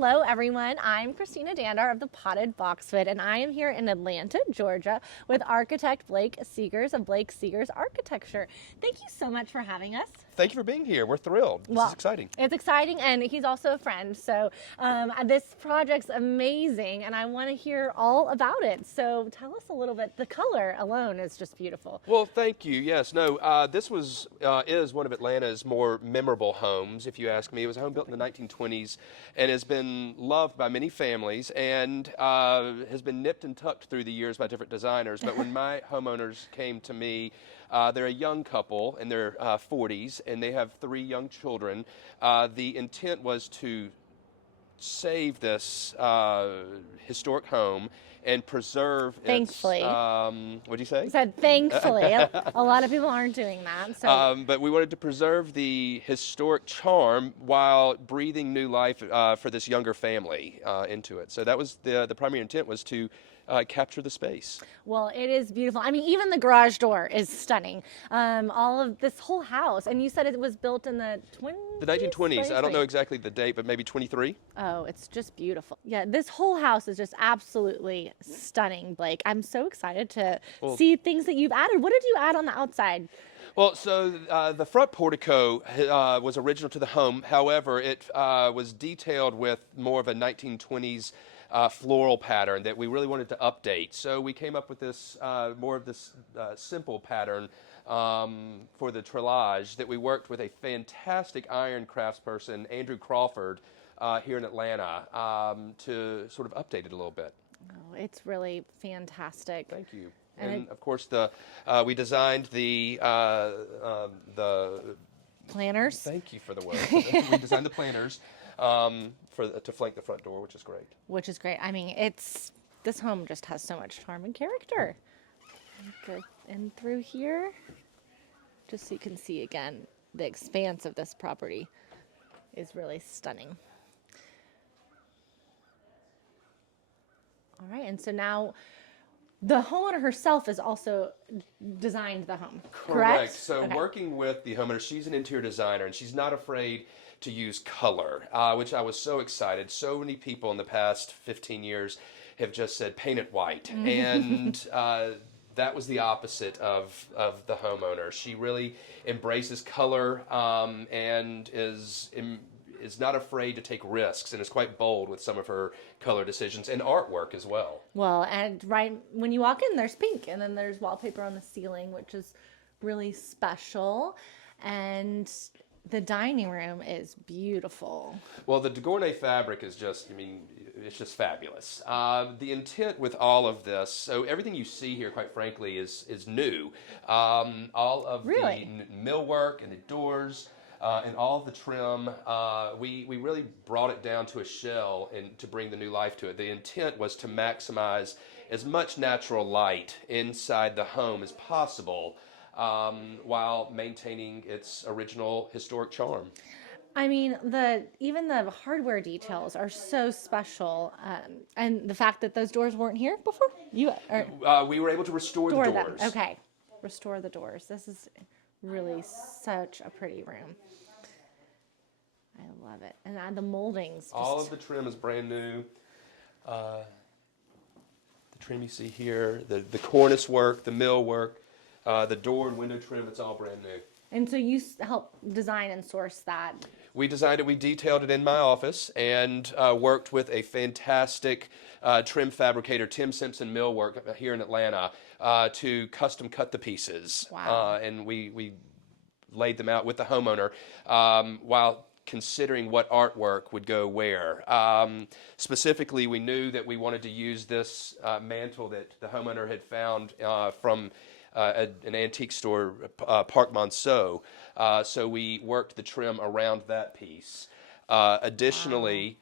Hello, everyone. I'm Christina Dandar of the Potted Boxwood, and I am here in Atlanta, Georgia, with architect Blake Segars of Blake Segars Architecture. Thank you so much for having us. Thank you for being here. We're thrilled. This is exciting. It's exciting, and he's also a friend. So this project's amazing, and I want to hear all about it. So tell us a little bit. The color alone is just beautiful. Well, thank you. Yes, this is one of Atlanta's more memorable homes, if you ask me. It was a home built in the 1920s and has been loved by many families and has been nipped and tucked through the years by different designers. But when my homeowners came to me, they're a young couple in their 40s, and they have 3 young children. The intent was to save this historic home and preserve Thankfully. What'd you say? I said thankfully. A lot of people aren't doing that. So. But we wanted to preserve the historic charm while breathing new life for this younger family into it. So that was the primary intent, was to capture the space. Well, it is beautiful. I mean, even the garage door is stunning. All of this whole house, and you said it was built in the 20s? The 1920s. I don't know exactly the date, but maybe 23. Oh, it's just beautiful. Yeah, this whole house is just absolutely stunning, Blake. I'm so excited to see things that you've added. What did you add on the outside? Well, so the front portico was original to the home. However, it was detailed with more of a 1920s floral pattern that we really wanted to update. So we came up with this more of this simple pattern for the treillage that we worked with a fantastic iron craftsperson, Andrew Crawford, here in Atlanta, to sort of update it a little bit. Oh, it's really fantastic. Thank you. And of course, we designed the planters. Thank you for the word. We designed the planters to flank the front door, which is great. Which is great. I mean, this home just has so much charm and character. Go in through here, just so you can see again the expanse of this property is really stunning. All right, and so now the homeowner herself has also designed the home, correct? So working with the homeowner, she's an interior designer, and she's not afraid to use color, which I was so excited. So many people in the past 15 years have just said, paint it white. And that was the opposite of the homeowner. She really embraces color and is not afraid to take risks, and is quite bold with some of her color decisions and artwork as well. Well, and right when you walk in, there's pink, and then there's wallpaper on the ceiling, which is really special. And the dining room is beautiful. Well, the Degournay fabric is just, it's just fabulous. The intent with all of this, so everything you see here, quite frankly, is new. All of the millwork and the doors, and all of the trim, we really brought it down to a shell and to bring the new life to it. The intent was to maximize as much natural light inside the home as possible, while maintaining its original historic charm. I mean, even the hardware details are so special, and the fact that those doors weren't here before, we were able to restore the doors. Them. Okay, restore the doors. This is really such a pretty room. I love it, and the moldings. All of the trim is brand new. The trim you see here, the cornice work, the mill work. The door and window trim, it's all brand new. And so you help design and source that? We designed it, we detailed it in my office, and worked with a fantastic trim fabricator, Tim Simpson Millwork, here in Atlanta, to custom cut the pieces. Wow. And we laid them out with the homeowner while considering what artwork would go where. Specifically, we knew that we wanted to use this mantle that the homeowner had found from an antique store, Park Monceau. So we worked the trim around that piece. Additionally,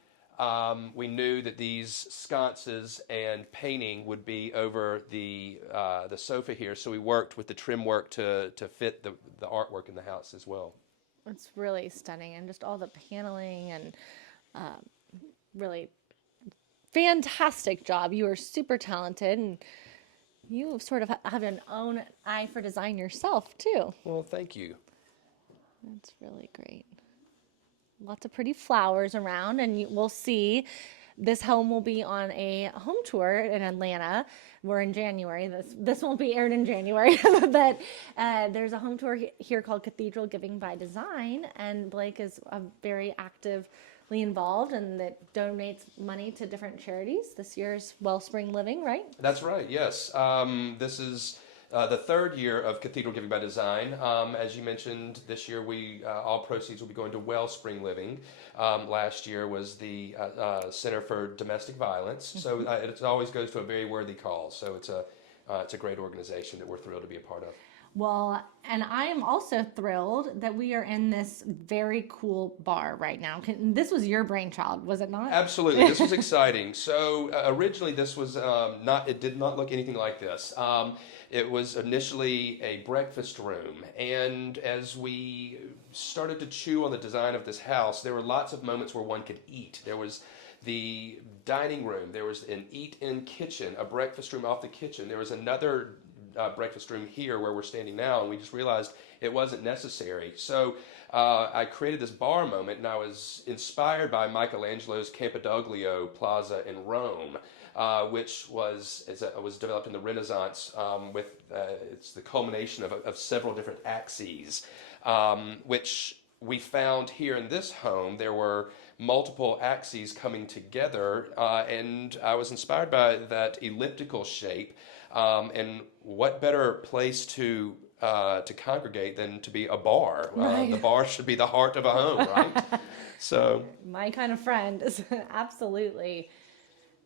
we knew that these sconces and painting would be over the sofa here, so we worked with the trim work to fit the artwork in the house as well. It's really stunning, and just all the paneling and really fantastic job. You are super talented, and you sort of have an own eye for design yourself, too. Well, thank you. That's really great. lots of pretty flowers around, and we'll see. This home will be on a home tour in Atlanta. We're in January. This won't be aired in January, but there's a home tour here called Cathedral Giving by Design, and Blake is a very actively involved and that donates money to different charities. This year's Wellspring Living, right? That's right, yes. This is the third year of Cathedral Giving by Design. As you mentioned, this year all proceeds will be going to Wellspring Living. Last year was the Center for Domestic Violence. So it always goes to a very worthy cause. So it's a great organization that we're thrilled to be a part of. Well, and I am also thrilled that we are in this very cool bar right now. This was your brainchild, was it not? Absolutely. This was exciting. So originally this was it did not look anything like this. It was initially a breakfast room. And as we started to chew on the design of this house, there were lots of moments where one could eat. There was the dining room. There was an eat-in kitchen, a breakfast room off the kitchen. There was another breakfast room here where we're standing now, and we just realized it wasn't necessary. So I created this bar moment, and I was inspired by Michelangelo's Campidoglio Plaza in Rome, which was developed in the Renaissance it's the culmination of several different axes, which we found here in this home. There were multiple axes coming together, and I was inspired by that elliptical shape. And what better place to congregate than to be a bar? Right. The bar should be the heart of a home, right? So my kind of friend is absolutely.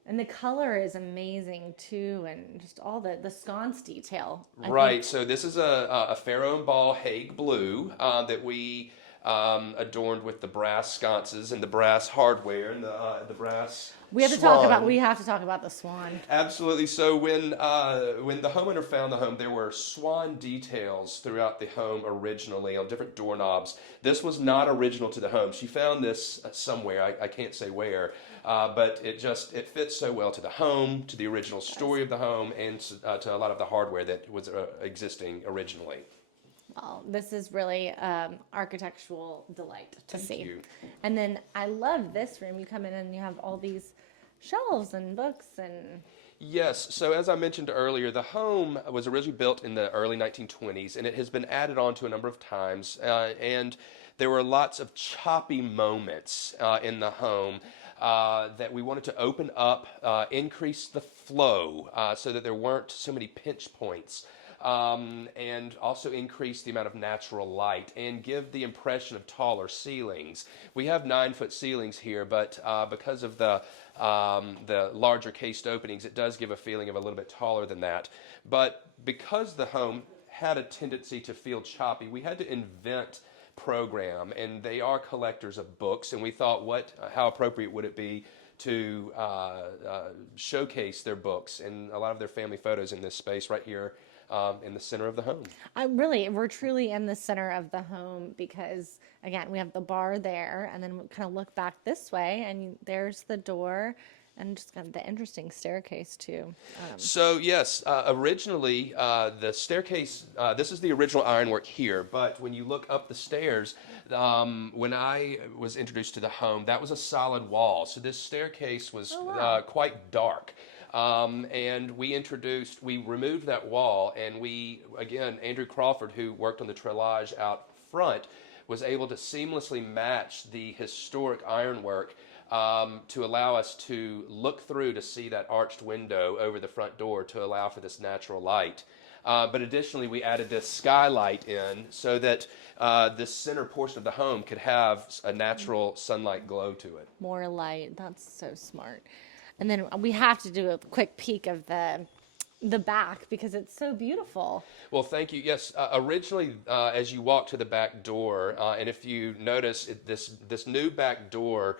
And the color is amazing too, and just all the sconce detail. Right. So this is a Pharaoh and Ball Hague blue that we adorned with the brass sconces and the brass hardware and the brass. We have to swan. talk about the swan. Absolutely. So when the homeowner found the home, there were swan details throughout the home originally on different doorknobs. This was not original to the home. She found this somewhere. I can't say where, but it fits so well to the home, to the original story of the home, and to a lot of the hardware that was existing originally. Well, this is really architectural delight to see. Thank you. And then I love this room. You come in and you have all these shelves and books and. Yes, so as I mentioned earlier, the home was originally built in the early 1920s, and it has been added on to a number of times, and there were lots of choppy moments in the home that we wanted to open up, increase the flow so that there weren't so many pinch points. And also increase the amount of natural light and give the impression of taller ceilings. We have 9-foot ceilings here, but because of the larger cased openings, it does give a feeling of a little bit taller than that. But because the home had a tendency to feel choppy, we had to invent program, and they are collectors of books, and we thought how appropriate would it be to showcase their books and a lot of their family photos in this space right here in the center of the home. We're truly in the center of the home because, again, we have the bar there, and then we kind of look back this way, and there's the door, and just kind of the interesting staircase, too. So, yes, originally, the staircase, this is the original ironwork here, but when you look up the stairs, when I was introduced to the home, that was a solid wall. So this staircase was quite dark. And we removed that wall, and Andrew Crawford, who worked on the treillage out front, was able to seamlessly match the historic ironwork to allow us to look through to see that arched window over the front door to allow for this natural light. But additionally, we added this skylight in so that this center portion of the home could have a natural sunlight glow to it. More light. That's so smart. And then we have to do a quick peek of the back because it's so beautiful. Well, thank you. Yes, originally, as you walk to the back door, and if you notice, this new back door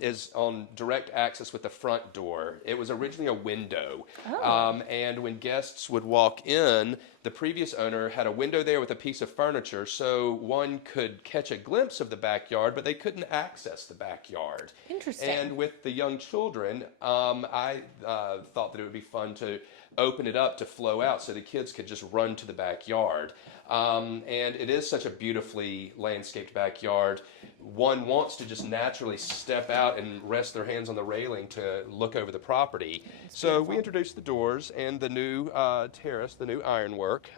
is on direct access with the front door. It was originally a window, and when guests would walk in, the previous owner had a window there with a piece of furniture, so one could catch a glimpse of the backyard, but they couldn't access the backyard. Interesting. And with the young children, I thought that it would be fun to open it up to flow out so the kids could just run to the backyard. And it is such a beautifully landscaped backyard. One wants to just naturally step out and rest their hands on the railing to look over the property. So we introduced the doors and the new terrace, the new ironwork.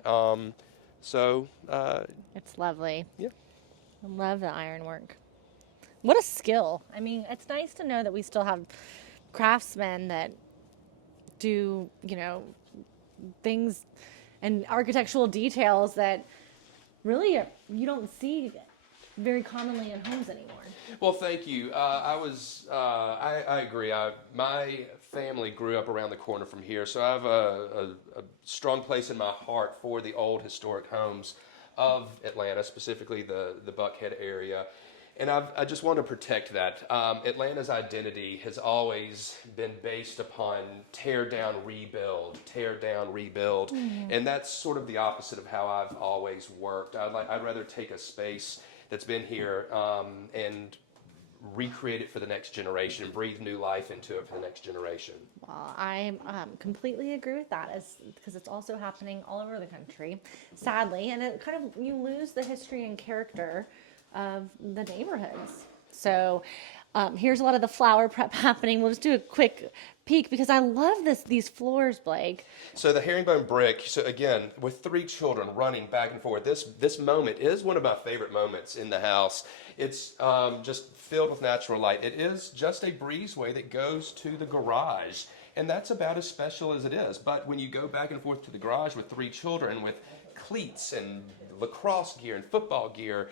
It's lovely. Yeah. I love the ironwork. What a skill. I mean, it's nice to know that we still have craftsmen that do, things and architectural details that really you don't see very commonly in homes anymore. Well, thank you. I agree. My family grew up around the corner from here, so I have a strong place in my heart for the old historic homes of Atlanta, specifically the Buckhead area. And I just want to protect that. Atlanta's identity has always been based upon tear down, rebuild, tear down, rebuild. Mm-hmm. And that's sort of the opposite of how I've always worked. I'd rather take a space that's been here and recreate it for the next generation, breathe new life into it for the next generation. Well, I completely agree with that, because it's also happening all over the country, sadly, and it kind of, you lose the history and character of the neighborhoods. So here's a lot of the flower prep happening. We'll just do a quick peek because I love these floors, Blake. So the herringbone brick, so again, with 3 children running back and forth, this moment is one of my favorite moments in the house. It's just filled with natural light. It is just a breezeway that goes to the garage, and that's about as special as it is. But when you go back and forth to the garage with 3 children with cleats and lacrosse gear and football gear,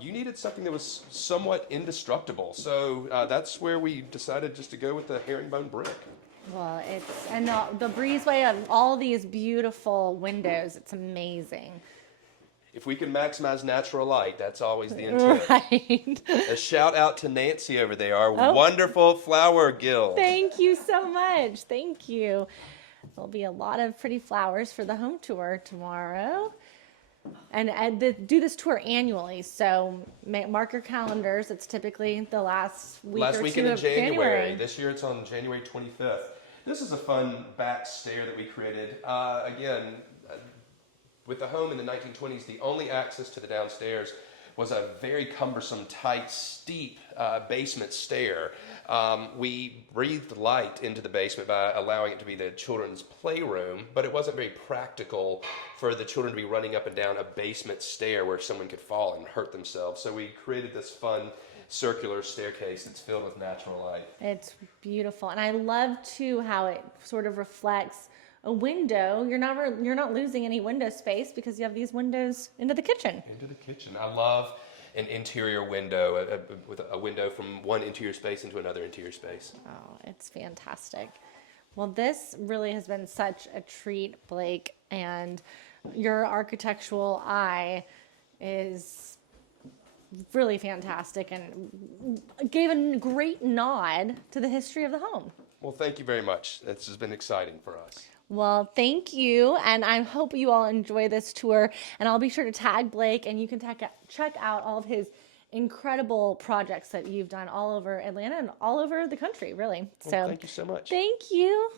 you needed something that was somewhat indestructible. So that's where we decided just to go with the herringbone brick. Well, the breezeway of all these beautiful windows, it's amazing. If we can maximize natural light, that's always the intent. Right. A shout out to Nancy over there, our wonderful flower guild. Thank you so much. Thank you. There'll be a lot of pretty flowers for the home tour tomorrow. And do this tour annually, so mark your calendars. It's typically the last weekend in January. This year it's on January 25th. This is a fun back stair that we created. Again, with the home in the 1920s, the only access to the downstairs was a very cumbersome, tight, steep basement stair. We breathed light into the basement by allowing it to be the children's playroom, but it wasn't very practical for the children to be running up and down a basement stair where someone could fall and hurt themselves. So we created this fun circular staircase that's filled with natural light. It's beautiful, and I love too how it sort of reflects a window. You're not losing any window space because you have these windows into the kitchen. Into the kitchen. I love an interior window, with a window from one interior space into another interior space. Oh, it's fantastic. Well, this really has been such a treat, Blake, and your architectural eye is really fantastic and gave a great nod to the history of the home. Well, thank you very much. This has been exciting for us. Well, thank you, and I hope you all enjoy this tour, and I'll be sure to tag Blake, and you can check out all of his incredible projects that you've done all over Atlanta and all over the country, really. Well, thank you so much. Thank you.